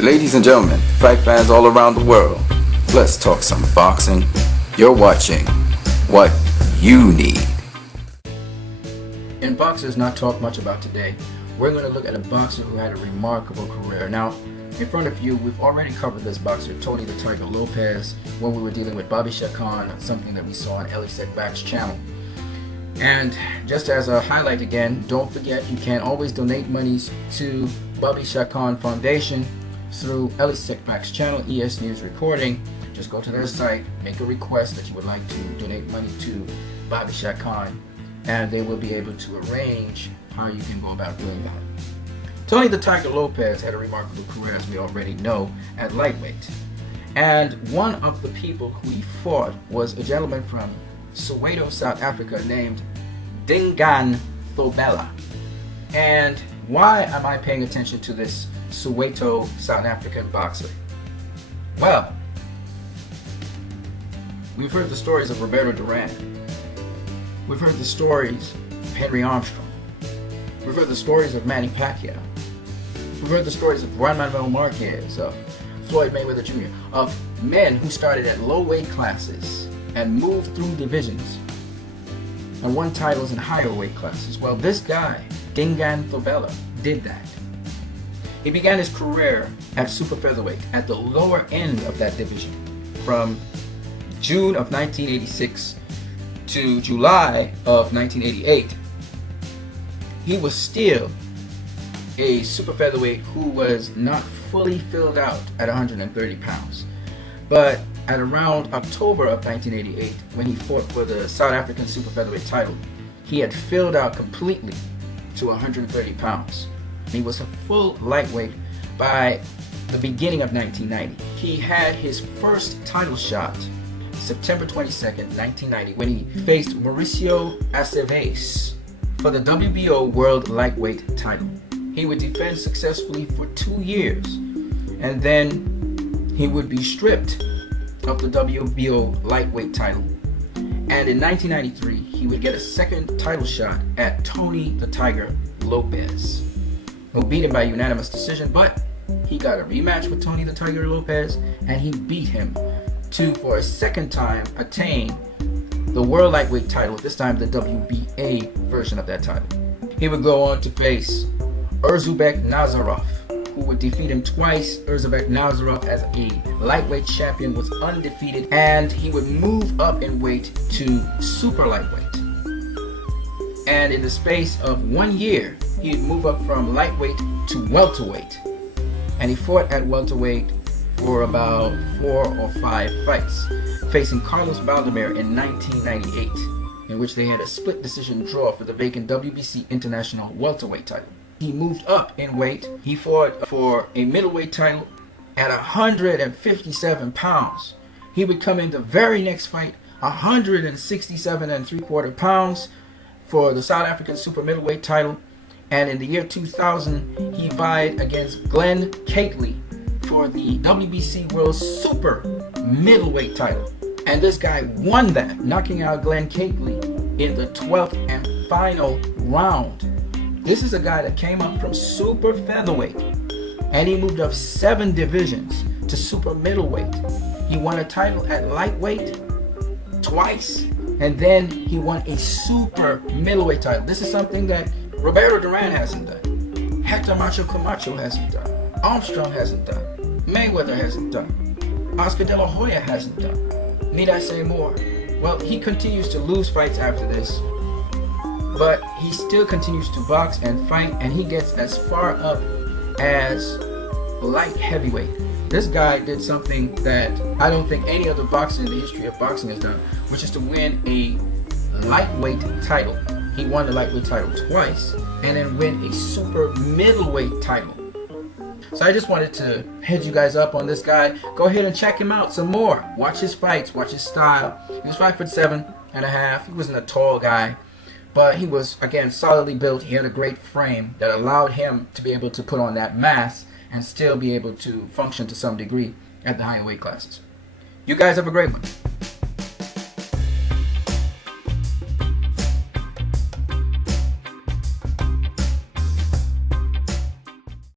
Ladies and gentlemen, fight fans all around the world, let's talk some boxing. You're watching What You Need. In Boxers Not Talk Much About today, we're going to look at a boxer who had a remarkable career. Now, in front of you, we've already covered this boxer, Tony the Tiger Lopez, when we were dealing with Bobby Chacon, something that we saw on Ellie Setback's channel. And just as a highlight again, don't forget you can always donate monies to Bobby Chacon Foundation through Ellie Setback's channel, ES News Reporting. Just go to their site, make a request that you would like to donate money to Bobby Chacon, and they will be able to arrange how you can go about doing that. Tony the Tiger Lopez had a remarkable career, as we already know, at lightweight. And one of the people who he fought was a gentleman from Soweto, South Africa, named Dingaan Thobela. And why am I paying attention to this Soweto, South African boxer? Well, we've heard the stories of Roberto Duran. We've heard the stories of Henry Armstrong. We've heard the stories of Manny Pacquiao. We've heard the stories of Juan Manuel Marquez, of Floyd Mayweather Jr., of men who started at low weight classes and moved through divisions and won titles in higher weight classes. Well, this guy, Dingaan Thobela, did that. He began his career at super featherweight, at the lower end of that division, from June of 1986 to July of 1988. He was still a super featherweight who was not fully filled out at 130 pounds. But at around October of 1988, when he fought for the South African super featherweight title, he had filled out completely to 130 pounds. He was a full lightweight by the beginning of 1990. He had his first title shot September 22nd, 1990, when he faced Mauricio Aceves for the WBO World Lightweight title. He would defend successfully for 2 years, and then he would be stripped of the WBO Lightweight title. And in 1993, he would get a second title shot at Tony the Tiger Lopez, who beat him by unanimous decision, but he got a rematch with Tony the Tiger Lopez, and he beat him to, for a second time, attain the World Lightweight title, this time the WBA version of that title. He would go on to face Urzubek Nazarov, who would defeat him twice. Urzubek Nazarov, as a lightweight champion, was undefeated, and he would move up in weight to super lightweight. And in the space of 1 year, he'd move up from lightweight to welterweight. And he fought at welterweight for about 4 or 5 fights, facing Carlos Baldomir in 1998, in which they had a split decision draw for the vacant WBC International welterweight title. He moved up in weight. He fought for a middleweight title at 157 pounds. He would come in the very next fight 167 3/4 pounds for the South African super middleweight title. And in the year 2000, he vied against Glenn Cately for the WBC World Super Middleweight title. And this guy won that, knocking out Glenn Cately in the 12th and final round. This is a guy that came up from super featherweight, and he moved up 7 divisions to super middleweight. He won a title at lightweight twice, and then he won a super middleweight title. This is something that Roberto Duran hasn't done, Hector Macho Camacho hasn't done, Armstrong hasn't done, Mayweather hasn't done, Oscar De La Hoya hasn't done. Need I say more? Well, he continues to lose fights after this, but he still continues to box and fight, and he gets as far up as light heavyweight. This guy did something that I don't think any other boxer in the history of boxing has done, which is to win a lightweight title. He won the lightweight title twice, and then win a super middleweight title. So I just wanted to head you guys up on this guy. Go ahead and check him out some more. Watch his fights, watch his style. He was 5'7.5". He wasn't a tall guy, but he was, again, solidly built. He had a great frame that allowed him to be able to put on that mass and still be able to function to some degree at the higher weight classes. You guys have a great one.